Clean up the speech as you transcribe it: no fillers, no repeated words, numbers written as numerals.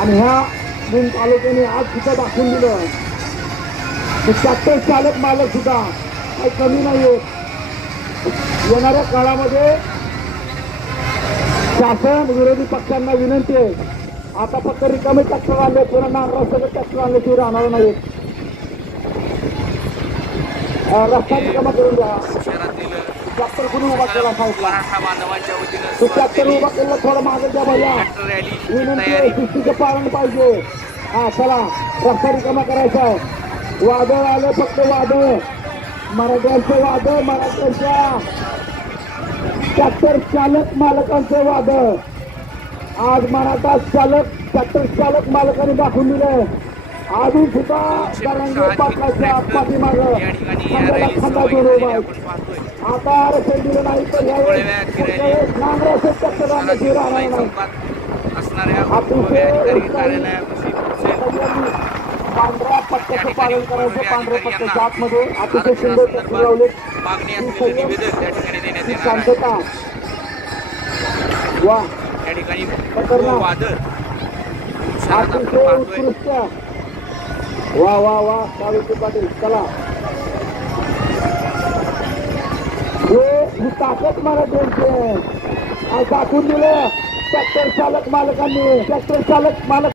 आणि ह्या मून तालुक्याने आज सुद्धा दाखवून दिलं की ट्रॅक्टर चालक मालक सुद्धा काही कमी नाहीये. येणाऱ्या काळामध्ये शासन विरोधी पक्षांना विनंती आहे, आता फक्त रिकामे ट्रॅक्टर आणले, पुन्हा नांगरासह ट्रॅक्टर आणल्याशिवाय राहणार नाहीत. रस्ता रिकामा करून द्या. ट्रॅक्टर कुणी उभा केला साईडला, तो ट्रॅक्टर उभा केला थोडं मागे द्या भैया. विनंती आहे, शिस्तीचं पालन पाहिजे. हा चला, रस्ता रिकामा करायचा आहे. वादळ आलं, फक्त वादळ, मराठ्यांचं वादळ, मराठ्यांच्या ट्रॅक्टर चालक मालकांचं वादळ. आज मराठा चालक ट्रॅक्टर चालक मालकांनी दाखवून दिलंय. आधी सुद्धा जरांगे पाटलाच्या पाठीमागं खांदा जोडून उभा आहे. आता आरक्षण दिलं नाही तर यावेळेस नांगराचं ट्रॅक्टर आणण्याची राहणार नाही. पांढऱ्या पट्ट्याचं पालन करायचं. पांढऱ्या पट्ट्याच्या आतमध्ये अतिशय सुंदर ट्रॅक्टर लावले. शांतता वा अतिशय उत्कृष्ट. वा वा वा सावित्री पाटील, चला. ही ताकद मला द्यायची आहे. दाखवून दिलं ट्रॅक्टर चालक मालकांनी. ट्रॅक्टर चालक मालक